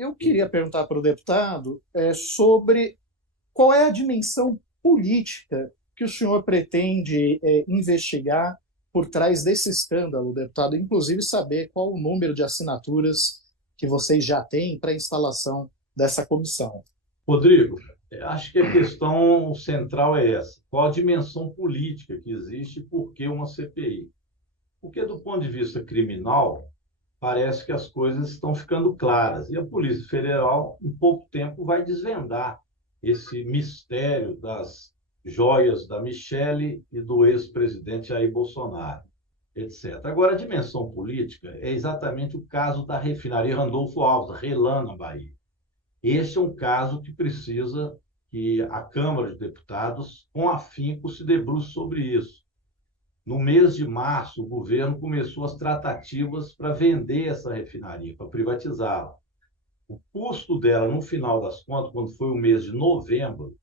Eu queria perguntar para o deputado sobre qual é a dimensão política que o senhor pretende investigar por trás desse escândalo, deputado, inclusive saber qual o número de assinaturas que vocês já têm para a instalação dessa comissão. Rodrigo, acho que a questão central é essa. Qual a dimensão política que existe e por que uma CPI? Porque, do ponto de vista criminal, parece que as coisas estão ficando claras. E a Polícia Federal, em pouco tempo, vai desvendar esse mistério das joias da Michelle e do ex-presidente Jair Bolsonaro, etc. Agora, a dimensão política é exatamente o caso da refinaria Randolfo Alves, RELAM, na Bahia. Este é um caso que precisa que a Câmara de Deputados, com afinco, se debruce sobre isso. No mês de março, o governo começou as tratativas para vender essa refinaria, para privatizá-la. O custo dela, no final das contas, quando foi o mês de novembro,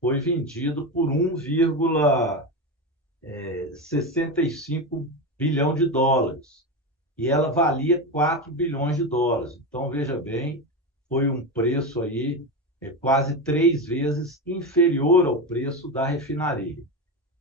foi vendido por 1,65 bilhão de dólares. E ela valia 4 bilhões de dólares. Então, veja bem, foi um preço aí quase 3 vezes inferior ao preço da refinaria.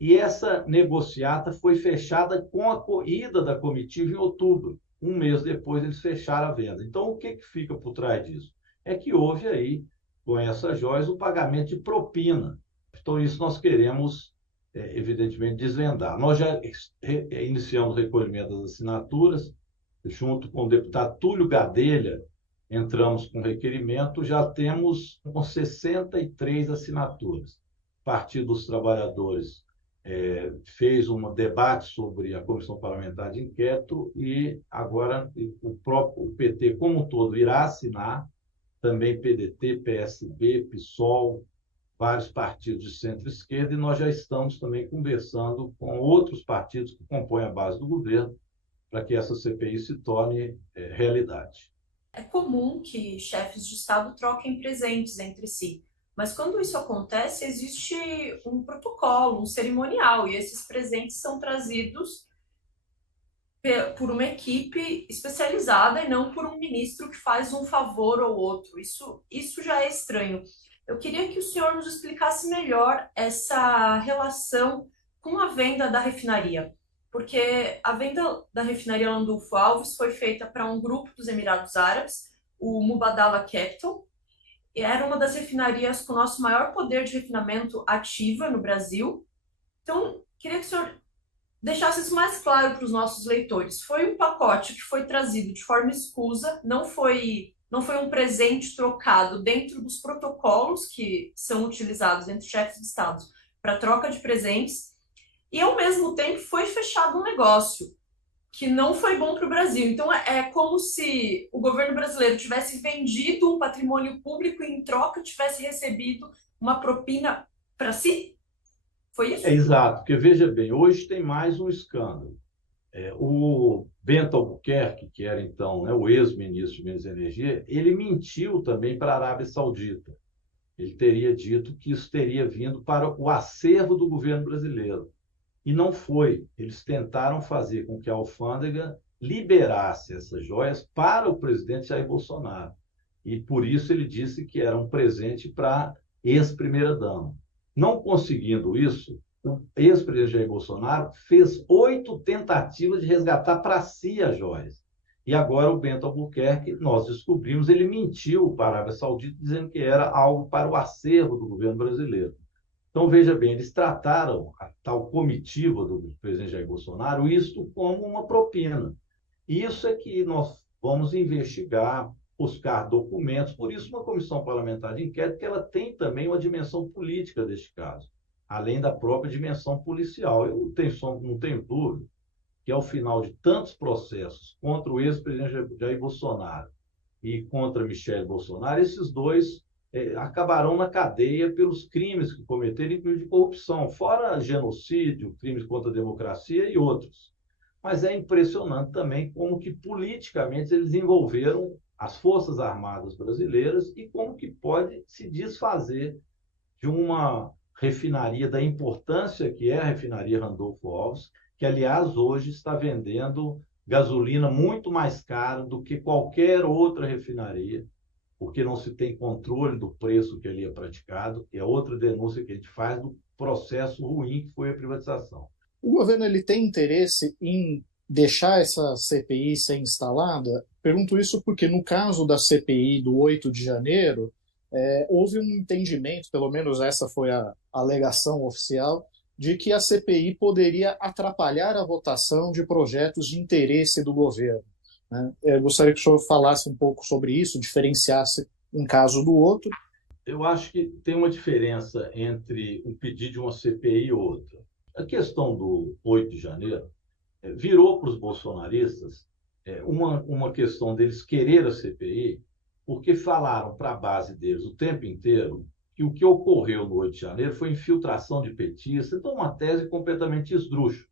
E essa negociata foi fechada com a corrida da comitiva em outubro. Um mês depois, eles fecharam a venda. Então, o que fica por trás disso? É que houve aí, com essas joias, o pagamento de propina. Então, isso nós queremos, evidentemente, desvendar. Nós já iniciamos o recolhimento das assinaturas, junto com o deputado Túlio Gadelha, entramos com requerimento, já temos com 63 assinaturas. Partido dos Trabalhadores fez um debate sobre a Comissão Parlamentar de Inquérito e agora o próprio PT como um todo irá assinar, também PDT, PSB, PSOL, vários partidos de centro-esquerda, e nós já estamos também conversando com outros partidos que compõem a base do governo para que essa CPI se torne realidade. É comum que chefes de Estado troquem presentes entre si, mas quando isso acontece, existe um protocolo, um cerimonial, e esses presentes são trazidos por uma equipe especializada e não por um ministro que faz um favor ou outro. Isso já é estranho. Eu queria que o senhor nos explicasse melhor essa relação com a venda da refinaria, porque a venda da refinaria Landulfo Alves foi feita para um grupo dos Emirados Árabes, o Mubadala Capital, e era uma das refinarias com o nosso maior poder de refinamento ativa no Brasil. Então, queria que o senhor deixasse isso mais claro para os nossos leitores. Foi um pacote que foi trazido de forma escusa, não foi um presente trocado dentro dos protocolos que são utilizados entre chefes de Estado para troca de presentes, e ao mesmo tempo foi fechado um negócio que não foi bom para o Brasil. Então é como se o governo brasileiro tivesse vendido um patrimônio público e em troca tivesse recebido uma propina para si? Foi É isso? exato, porque veja bem, hoje tem mais um escândalo. O Bento Albuquerque, que era então, né, o ex-ministro de Minas e Energia, ele mentiu também para a Arábia Saudita. Ele teria dito que isso teria vindo para o acervo do governo brasileiro. E não foi. Eles tentaram fazer com que a alfândega liberasse essas joias para o presidente Jair Bolsonaro. E por isso ele disse que era um presente para ex-primeira-dama. Não conseguindo isso, o ex-presidente Jair Bolsonaro fez 8 tentativas de resgatar para si as joias. E agora o Bento Albuquerque, nós descobrimos, ele mentiu para a Arábia Saudita, dizendo que era algo para o acervo do governo brasileiro. Então, veja bem, eles trataram a tal comitiva do presidente Jair Bolsonaro isto como uma propina. Isso é que nós vamos investigar, buscar documentos, por isso uma comissão parlamentar de inquérito, que ela tem também uma dimensão política deste caso, além da própria dimensão policial. Eu não tenho dúvida que, ao final de tantos processos contra o ex-presidente Jair Bolsonaro e contra Michele Bolsonaro, esses dois acabarão na cadeia pelos crimes que cometeram, inclusive de corrupção, fora genocídio, crimes contra a democracia e outros. Mas é impressionante também como que politicamente eles envolveram as Forças Armadas brasileiras e como que pode se desfazer de uma refinaria da importância que é a refinaria Randolfo Alves, que, aliás, hoje está vendendo gasolina muito mais cara do que qualquer outra refinaria porque não se tem controle do preço que ali é praticado, e é outra denúncia que a gente faz do processo ruim que foi a privatização. O governo ele tem interesse em deixar essa CPI ser instalada? Pergunto isso porque, no caso da CPI do 8 de janeiro, houve um entendimento, pelo menos essa foi a alegação oficial, de que a CPI poderia atrapalhar a votação de projetos de interesse do governo, né? Eu gostaria que o senhor falasse um pouco sobre isso, diferenciasse um caso do outro. Eu acho que tem uma diferença entre o pedido de uma CPI e outra. A questão do 8 de janeiro virou para os bolsonaristas uma questão deles querer a CPI, porque falaram para a base deles o tempo inteiro que o que ocorreu no 8 de janeiro foi infiltração de petistas, então uma tese completamente esdrúxula,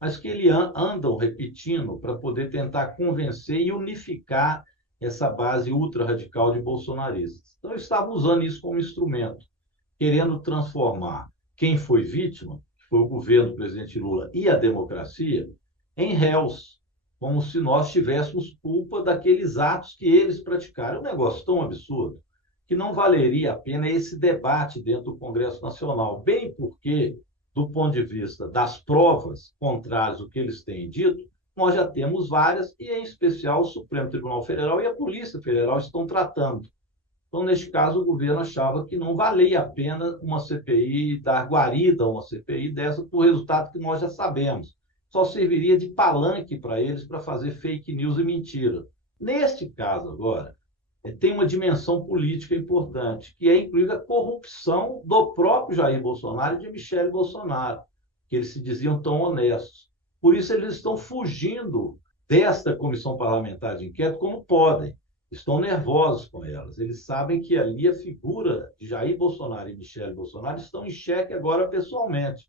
mas que eles andam repetindo para poder tentar convencer e unificar essa base ultra-radical de bolsonaristas. Então, eles estavam usando isso como instrumento, querendo transformar quem foi vítima, que foi o governo do presidente Lula e a democracia, em réus, como se nós tivéssemos culpa daqueles atos que eles praticaram. É um negócio tão absurdo que não valeria a pena esse debate dentro do Congresso Nacional, bem porque, do ponto de vista das provas contrárias ao que eles têm dito, nós já temos várias, e em especial o Supremo Tribunal Federal e a Polícia Federal estão tratando. Então, neste caso, o governo achava que não valia a pena uma CPI, dar guarida a uma CPI dessa, por resultado que nós já sabemos. Só serviria de palanque para eles para fazer fake news e mentira. Neste caso, agora, tem uma dimensão política importante, que é incluir a corrupção do próprio Jair Bolsonaro e de Michele Bolsonaro, que eles se diziam tão honestos. Por isso, eles estão fugindo desta comissão parlamentar de inquérito como podem. Estão nervosos com elas. Eles sabem que ali a figura de Jair Bolsonaro e Michele Bolsonaro estão em xeque agora pessoalmente.